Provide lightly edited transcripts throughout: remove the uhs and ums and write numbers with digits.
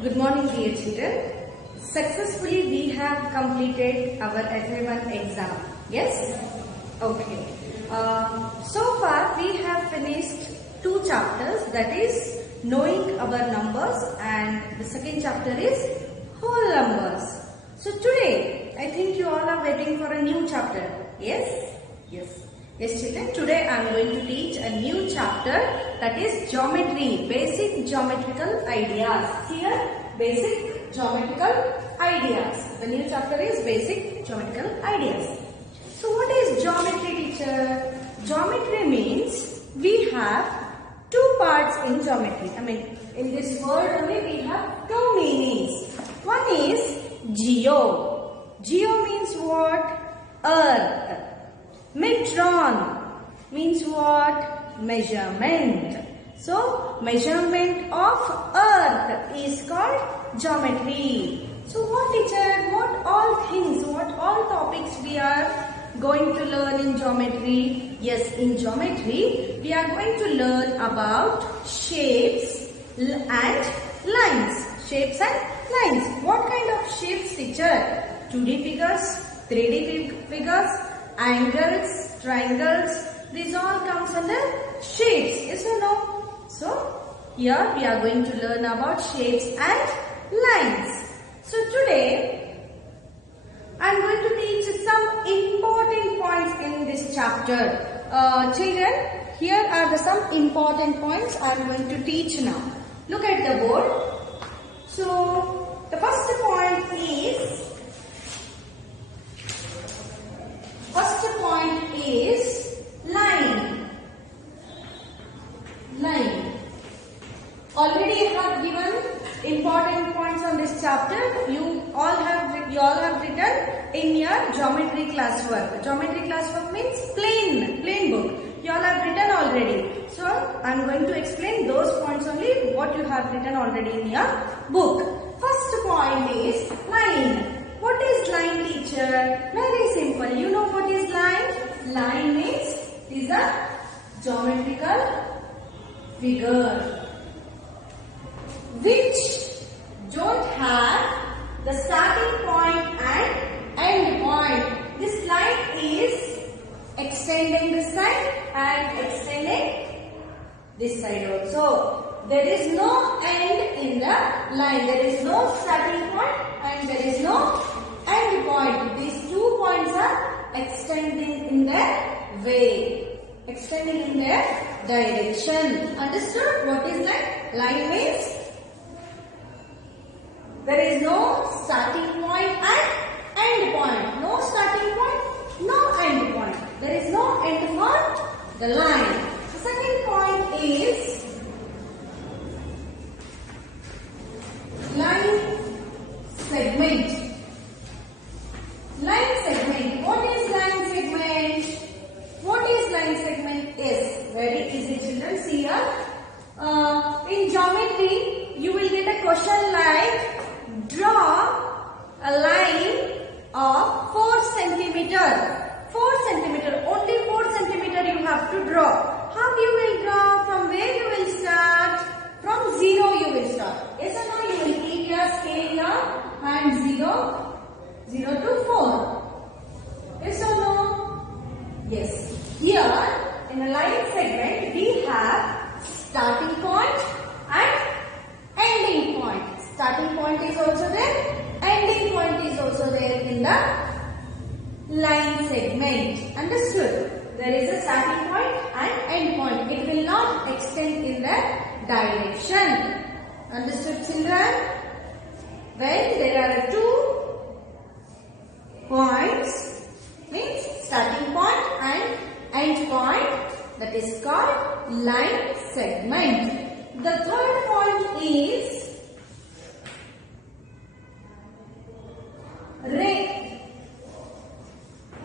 Good morning, dear children. Successfully we have completed our FA1 exam. Yes? Okay. So far we have finished two chapters, that is knowing our numbers, and the second chapter is whole numbers. So today I think you all are waiting for a new chapter. Yes? Yes. Yes children, today I am going to teach a new chapter, that is geometry, basic geometrical ideas. Here, basic geometrical ideas. The new chapter is basic geometrical ideas. So what is geometry, teacher? Geometry means we have two parts in geometry. In this word only we have two meanings. One is geo. Geo means what? Earth. Metron means what? Measurement. So, measurement of earth is called geometry. So, what teacher, what all topics we are going to learn in geometry? Yes, in geometry, we are going to learn about shapes and lines. Shapes and lines. What kind of shapes, teacher? 2D figures, 3D figures, angles, triangles, these all comes under shapes, yes or no? So, here we are going to learn about shapes and lines. So, today I am going to teach some important points in this chapter. Children, here are some important points I am going to teach now. Look at the board. So, the first point is line. Line. Already I have given important points on this chapter. You all have written in your geometry classwork. Geometry classwork means plain book. You all have written already. So I am going to explain those points only what you have written already in your book. First point is line. What is line, teacher? Very simple. You know what is line? Line means is a geometrical figure which don't have the starting point and end point. This line is extending this side and extending this side also. There is no end in the line. There is no starting point and there is no end point. These 2 points are extending in their way, extending in their direction. Understood? What is line? Line means there is no starting point and end point. No starting point, no end point. There is no end for the line. The second point is line segment. Line segment. What is line segment? What is line segment is? Very easy, children. See here. In geometry, you will get a question like draw a line of 4 centimeter. 4 centimeter. Only 4 centimeter you have to draw. How you will draw? From where you will start? From 0 you will start. Yes or no? You will keep your scale here and 0 to 4. Yes or no? Yes. Here in a line segment we have starting point and ending point. Starting point is also there. Ending point is also there in the line segment. Understood? There is a starting point and end point. It will not extend in that direction. Understood, children? When there are 2 points, means starting point and end point, that is called line segment. The third point is ray.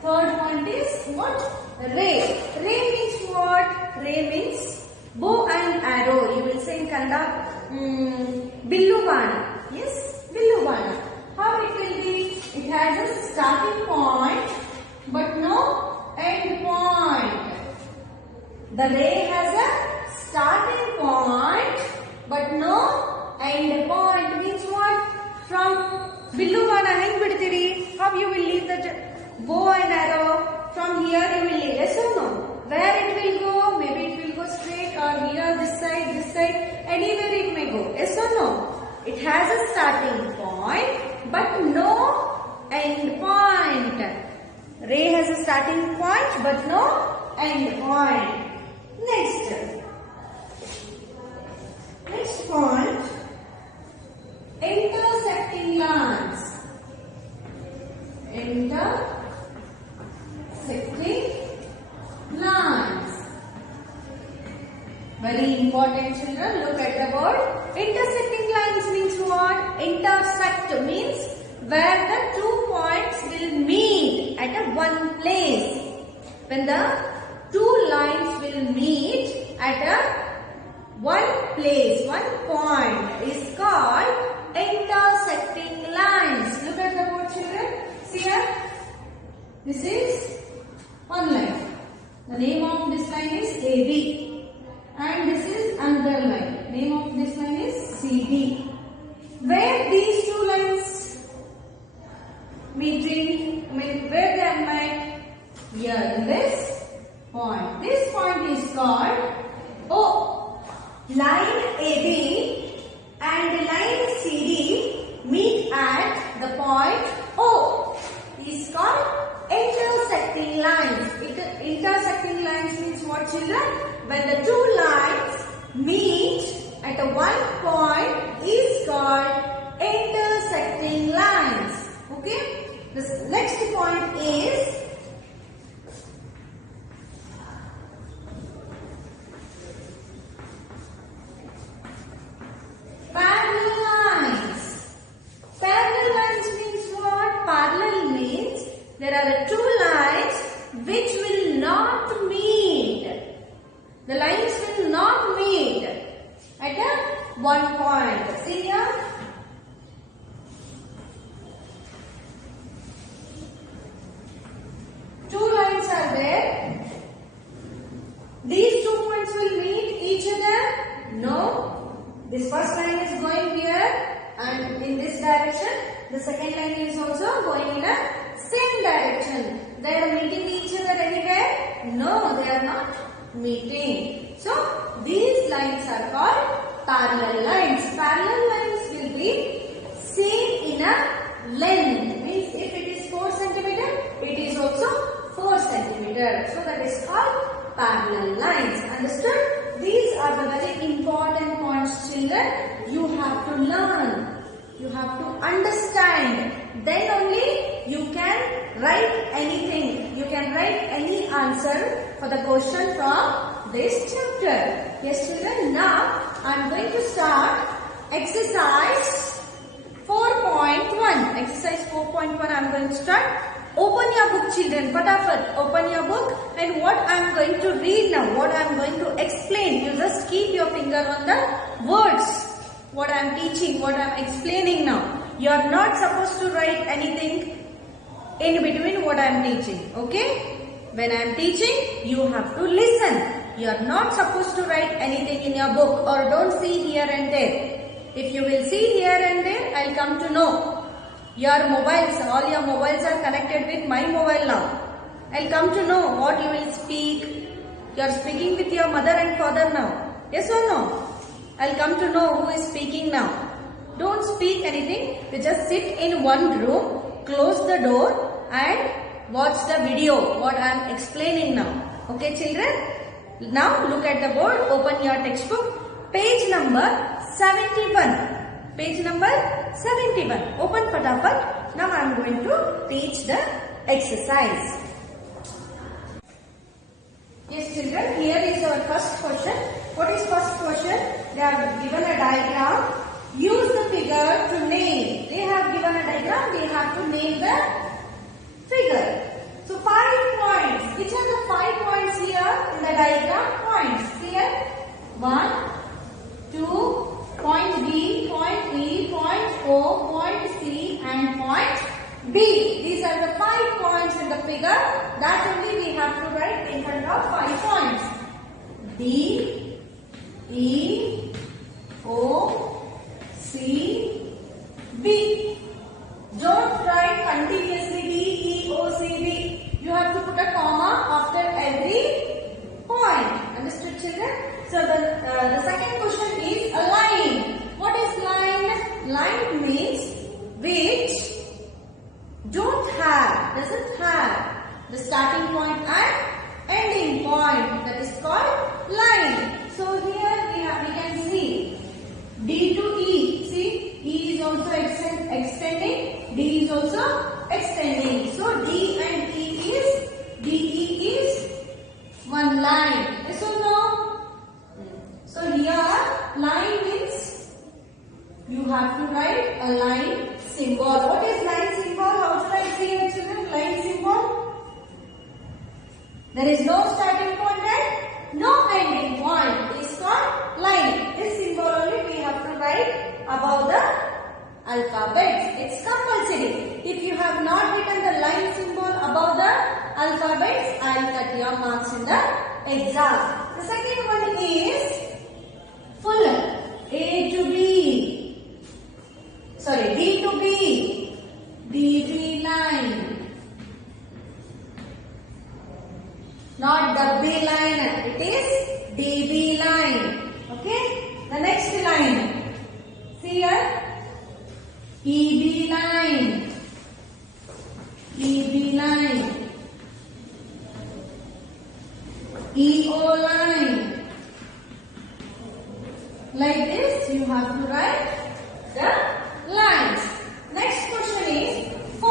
Third point is what? Ray. Ray means what? Ray means bow and arrow. You will say in Kannada, billu bana. Yes, billu bana. How it will be? It has a starting point but no end point. The ray has a starting point but no end point means what? From billuvana hang bidtiri. How you will leave the bow and arrow? From here you will leave. Yes or no? Where it will go? Maybe it will go straight or here, this side, anywhere it may go. Yes or no? It has a starting point but no end point. Ray has a starting point but no end point. Next point, intersecting lines. Intersecting lines. Very important, children. Look at the word. Intersecting lines means what? Intersect means where the 2 points will meet at a one place. When the 2 lines will meet at a one place, one point is called intersecting lines. Look at the board, children. See here. This is one line. The name of this line is AB. And this is another line. Name of this line is CD. Where these 2 lines meeting, where they are met? Here in this point. This point is called O. Line AB and line CD meet at the point O. Is called intersecting lines. Intersecting lines means what, children? When the 2 lines meet at a one point is called intersecting lines. Okay? The next point is parallel lines. Parallel lines means what? Parallel means there are 2 lines which will not meet. The lines will not meet at a one point. See here. Two lines are there. These 2 points will meet each other? No. This first line is going here and in this direction. The second line is also going in a same direction. They are meeting each other anywhere? No, they are not meeting. So, these lines are called parallel lines. Parallel lines will be same in a length. Means if it is 4 cm, it is also 4 cm. So, that is called parallel lines. Understood? These are the very important points, children. You have to learn. You have to understand. Then only you can write anything. You can write any answer for the question from this chapter. Yes, children. Now, I am going to start exercise 4.1. Exercise 4.1 I am going to start. Open your book, children. Fatafat. Open your book. And what I am going to read now, what I am going to explain, you just keep your finger on the words. What I am teaching, what I am explaining now. You are not supposed to write anything in between what I am teaching. Okay? When I am teaching, you have to listen. You are not supposed to write anything in your book or don't see here and there. If you will see here and there, I will come to know. Your mobiles, all your mobiles are connected with my mobile now. I will come to know what you will speak. You are speaking with your mother and father now. Yes or no? I will come to know who is speaking now. Don't speak anything. You just sit in one room, close the door and watch the video what I am explaining now. Okay, children? Now look at the board. Open your textbook. Page number 71. Page number 71. Open fatafat. Now I am going to teach the exercise. Yes, children. Here is our first question. What is first question? They have given a diagram. Use the figure to name. They have given a diagram. They have to name the figure. So 5 points. Which are the 5 points here in the diagram? Points. Here 1, 2, point B, point E, point O, point C and point B. These are the 5 points in the figure. That only we have to write in front of 5 points. D, E, O, B. Don't write continuously D, E, O, C, B. You have to put a comma after every point. Understood, children? So the second question is a line. What is line? Line means which don't have, doesn't have the starting point and ending point. That is called line. So here we can see D to E. See, E is also extending, D is also extending. So D and E is one line. Yes or no? So here line means you have to write a line symbol. What is line symbol? How should I see it, children? Line symbol. There is no starting point and no ending point. It is called line. This symbol only we have to write above the alphabets. It's compulsory. If you have not written the line symbol above the alphabets, I will cut your marks in the exam. The second one is full A to B. Sorry, D to B. DB line. Not the B line. It is DB line. Okay. The next line. See here. EB line. EB line. EO line. Like this, you have to write the lines. Next question is 4.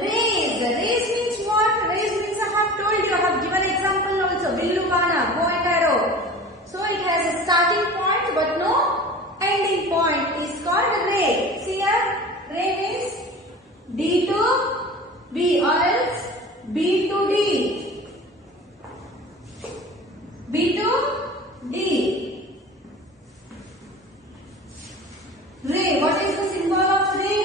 Raise. Raise means what? Raise means I have told you. I have given example also. Villubana, bow and arrow. So it has a starting point but no ending point. Is called ray. See here, ray means D to B or else B to D. B to D. Ray. What is the symbol of ray?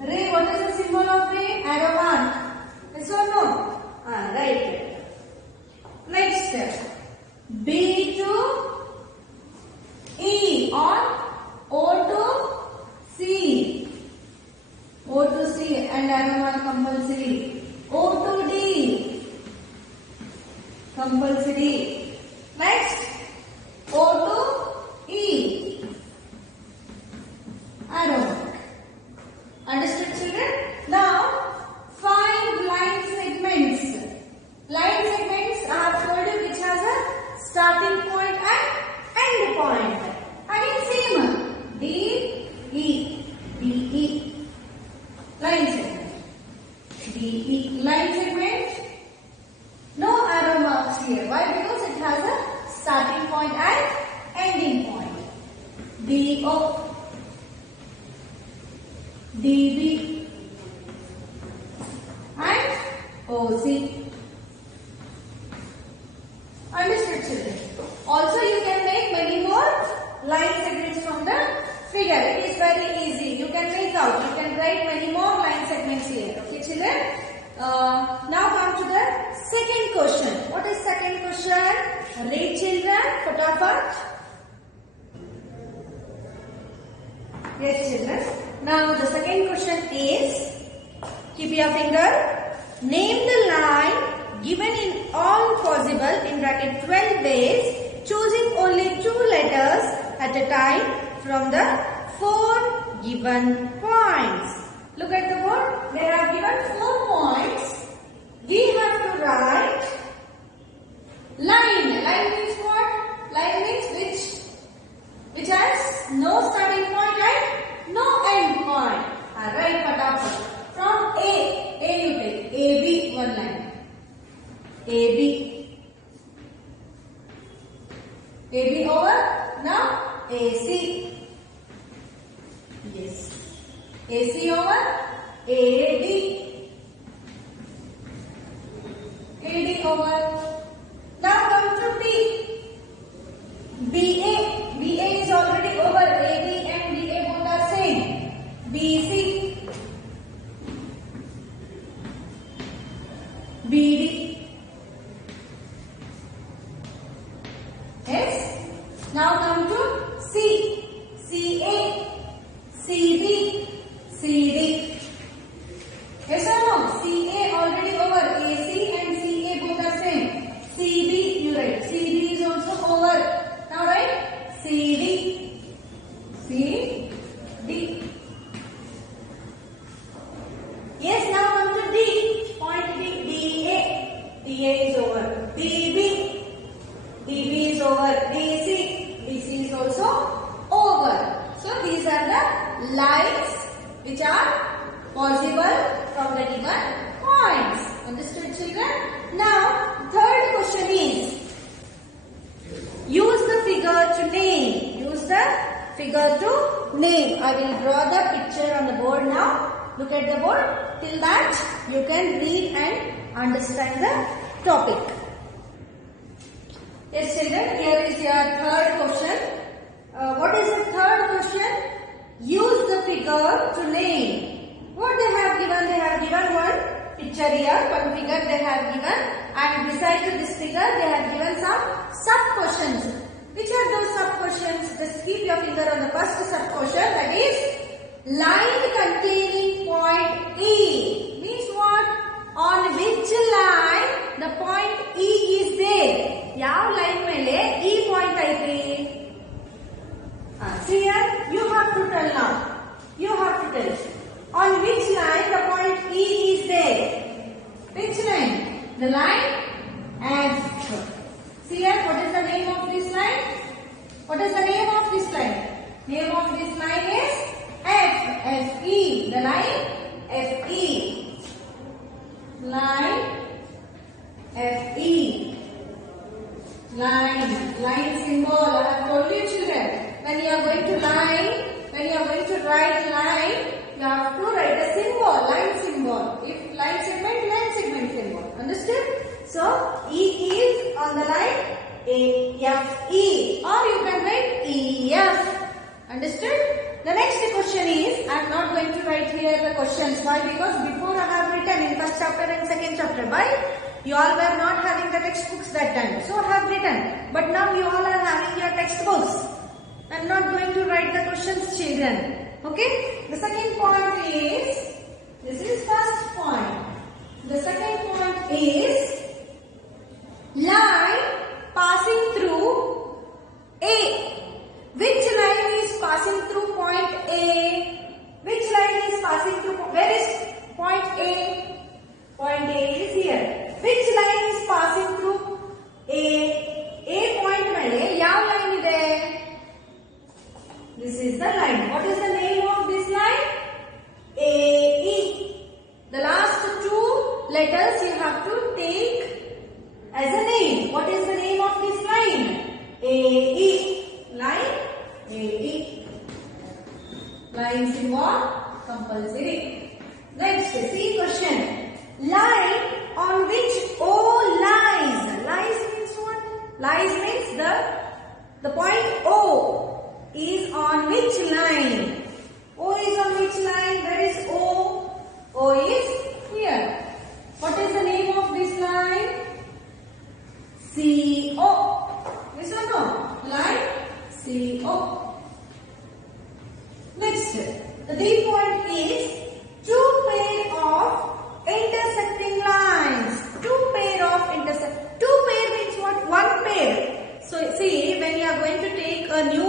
Ray. What is the symbol of ray? Arrow mark. Yes or no? Right. Next. B to E or O to C. O to C and arrow mark compulsory. O to D. Compulsory. Next. O to E. Arrow. Understood, children? Now, 5 line segments. Line segments I have told you which has a starting point and end point. Again same. D, E, D, E. Line segment. D, E. Line segment. No arrow marks here. Why? Because it has a starting point and ending point. D, O. DB and OC. Understood, children? Also, you can make many more line segments from the figure. It is very easy. You can make out. You can write many more line segments here. Okay, children? Now come to the second question. What is second question? Read, children. Fatafat. Yes, children. Now the second question is, keep your finger, name the line given in all possible in bracket 12 ways, choosing only 2 letters at a time from the 4 given points. Look at the board. They have given 4 points. We have to write line. Line means what? Line means which has no starting point and no end point. Alright, fatafat. From A you take. AB, one line. AB. AB over. Now AC. Yes. AC over. AD. AD over. Now come to B. BA. BA is already over. AD and BA both are same. BC. BD. Yes. Now come to C. CA. CB. possible from the given points. Understood, children? Now, third question is, use the figure to name. Use the figure to name. I will draw the picture on the board now. Look at the board. Till that, you can read and understand the topic. Yes, children, here is your third question. What is the third question? Use the figure to name. What they have given? They have given one picture here, one figure they have given, and beside to this figure they have given some sub-questions. Which are those sub-questions? Just keep your finger on the first sub-question, that is line containing point E. Means what? On which line the point E is there? Yav line mele E point aite? See here, you have to tell now. You have to tell. On which line the point E is there? Which line? The line F. See here, what is the name of this line? What is the name of this line? Name of this line is F. F-E. The line F-E. Line F-E. Line symbol. I have told you, children. When you are going to write line, you have to write a symbol, line symbol. If line segment symbol. Understood? So, E is on the line A-F-E, or you can write E-F. Understood? The next question is, I am not going to write here the questions. Why? Because before I have written in first chapter and second chapter. Why? You all were not having the textbooks that time. So I have written. But now you all are having your textbooks. I am not going to write the questions, children. Okay? The second point is, this is first point. The second point is, line passing through A. Which line is passing through point A? Which line is passing through, where is point A? Point A is here. Which line is passing through A? A point mele yav line ide? This is the line. What is the name of this line? AE. The last two letters you have to take as a name. What is the name of this line? AE. Line AE. Line symbol compulsory. Next, see question. Line on which O lies. Lies means what? Lies means the point O is on which line? O is on which line? Where is O? O is here. What is the name of this line? CO. Yes or no? Line CO. Next, the third point is two pair of intersecting lines. Two pair means what? One pair. So see, when you are going to take a new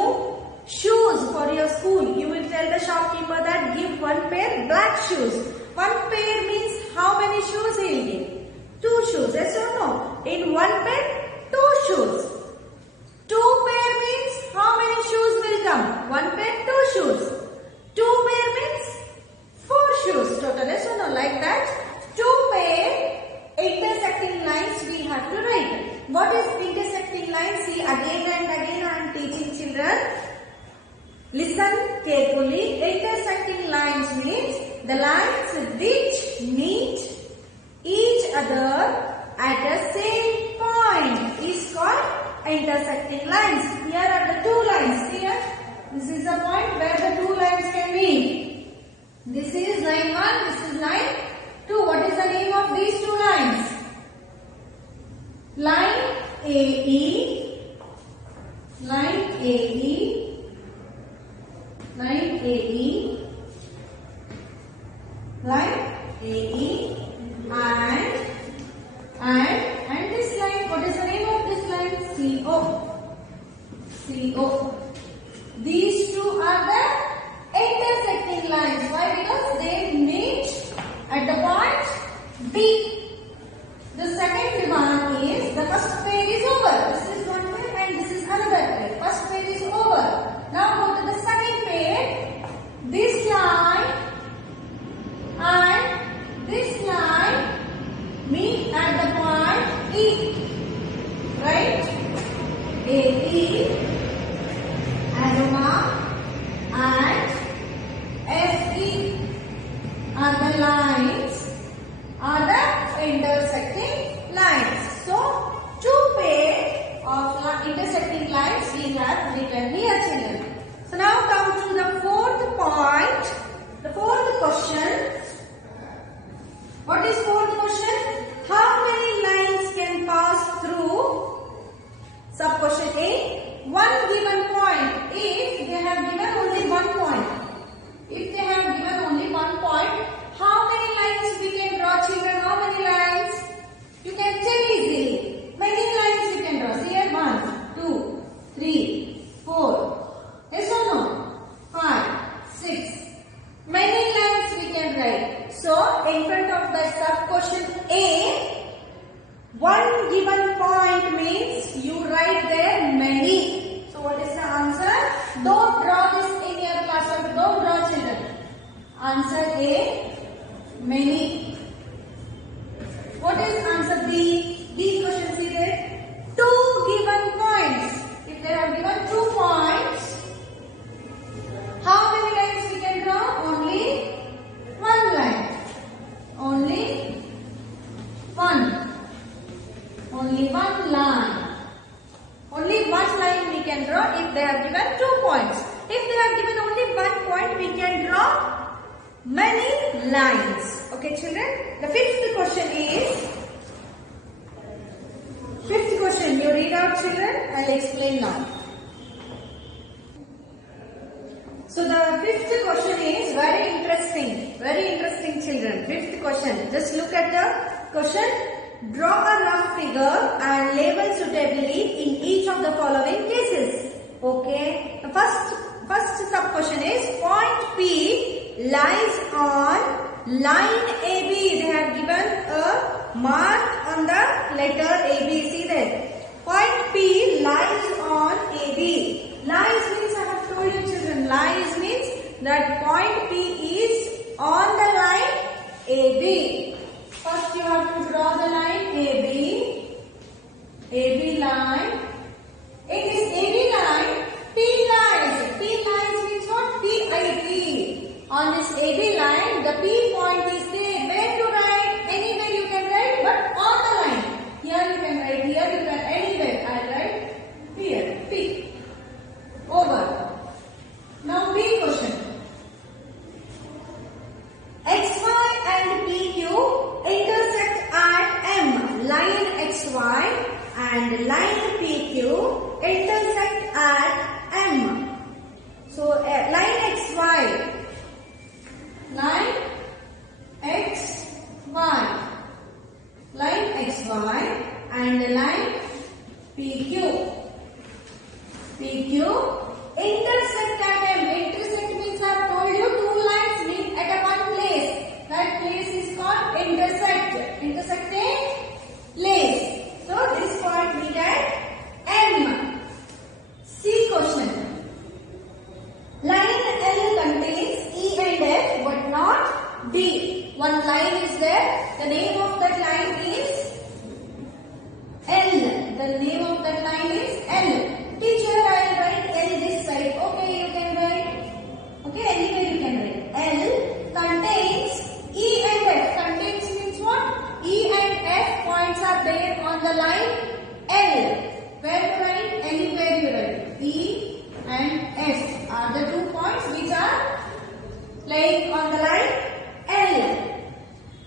shoes for your school, you will tell the shopkeeper that give one pair black shoes. One pair means how many shoes he will give? Two shoes, yes or no? In one pair, two shoes. Two pair means how many shoes will come? One pair, two shoes. Two pair means four shoes total, yes or no? Like that, two pair intersecting lines we have to write. What is intersecting lines? See, again and again I am teaching children. Listen carefully. Intersecting lines means the lines which meet each other at the same point is called intersecting lines. Here are the two lines. Here, this is the point where the two lines can meet. This is line 1, this is line 2. What is the name of these two lines? Line AE, line AE, line AE, line AE, and this line. What is the name of this line? CO. CO. These two are the intersecting lines. Why? Because they meet at the point B. The second one is the first pair is over. This is one pair and this is another pair. First pair is over. Now go to the second pair. This line Answer A, many. What is answer B? B question see there. 2 given points. If they have given 2 points, how many lines we can draw? Only one line. Only one. Only one line. Only one line we can draw if they have given 2 points. If they have given only 1 point, we can draw many lines. Okay, children. The fifth question. You read out, children. I'll explain now. So the fifth question is very interesting. Very interesting, children. Fifth question. Just look at the question. Draw a rough figure and label suitably in each of the following cases. Okay. The first sub question is point P lies on line AB. They have given a mark on the letter AB. See there. Point P lies on AB. Lies means I have told you, children. Lies means that point P is on the line AB. First you have to draw the line AB. AB line. In this AB line, P lies. P lies means what? PIP. On this AB line, the P point is there. Where to write? Anywhere you can write, but on the line. Here you can write, here you can, anywhere. I write here, P. Over. Now B question. XY and PQ intersect at M. Line XY and line PQ intersect at M. So line XY. Line XY. Line XY and line PQ. PQ intersect at M. Intersect means I have told you 2 lines meet at one place. That place is called intersect. Intersect a place. So this point meet at M. C question. Line L contains E and F but not D. One line is there. The name of that line is L. The name of that line is L. Teacher, I will write L this side. Okay, you can write. Okay, anywhere you can write. L contains E and F. Contains means what? E and F points are there on the line L. Where to write? Anywhere you write. E and F are the 2 points which are lying on the line L.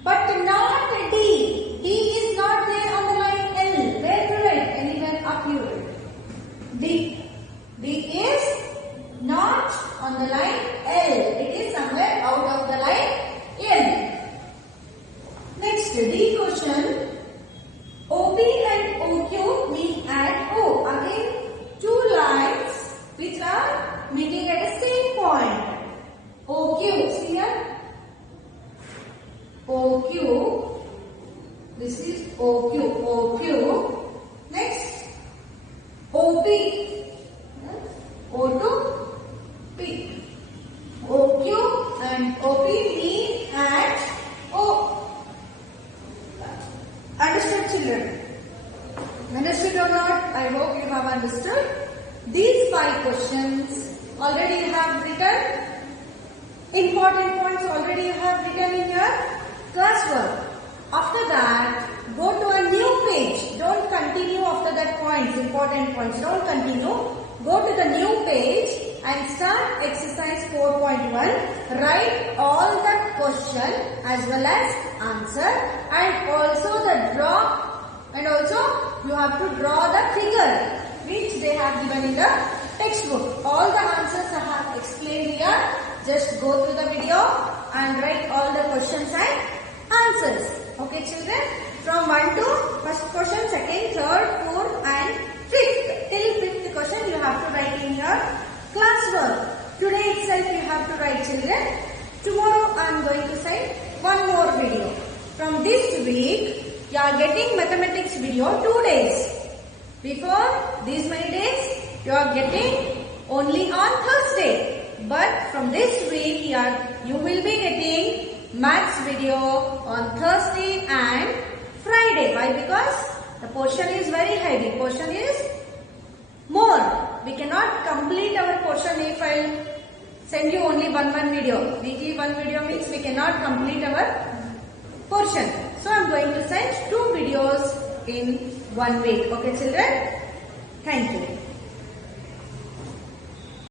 But not D. D is not there on the line L. Where to write? Anywhere up you write. D. D is not on the line L. It is somewhere out of the line L. Next, D question. OP and OQ meet at O. Again, 2 lines which are meeting at the same point. OQ. See here? OQ. This is OQ. OQ. Next, OP. O to P. OQ and OP meet at O. Understood, children? Understood or not? I hope you have understood. These 5 questions already you have written. Important points already you have written in your classwork. After that, go to a new page. Don't continue after that points, important points. Don't continue. Go to the new page and start exercise 4.1. Write all the question as well as answer and also the draw. And also you have to draw the figure which they have given in the textbook. All the answers I have explained here. Just go through the video and write all the questions and answers. Okay, children? From 1 to first question, second, third, fourth and fifth. Till fifth question you have to write in your classwork. Today itself you have to write, children. Tomorrow I am going to send one more video. From this week you are getting mathematics video 2 days. Before these many days you are getting only on Thursday. But from this week you will be getting maths video on Thursday and Friday. Why? Because the portion is very heavy. Portion is more. We cannot complete our portion if I send you only one video. Weekly one video means we cannot complete our portion. So I am going to send 2 videos in 1 week. Okay children? Thank you.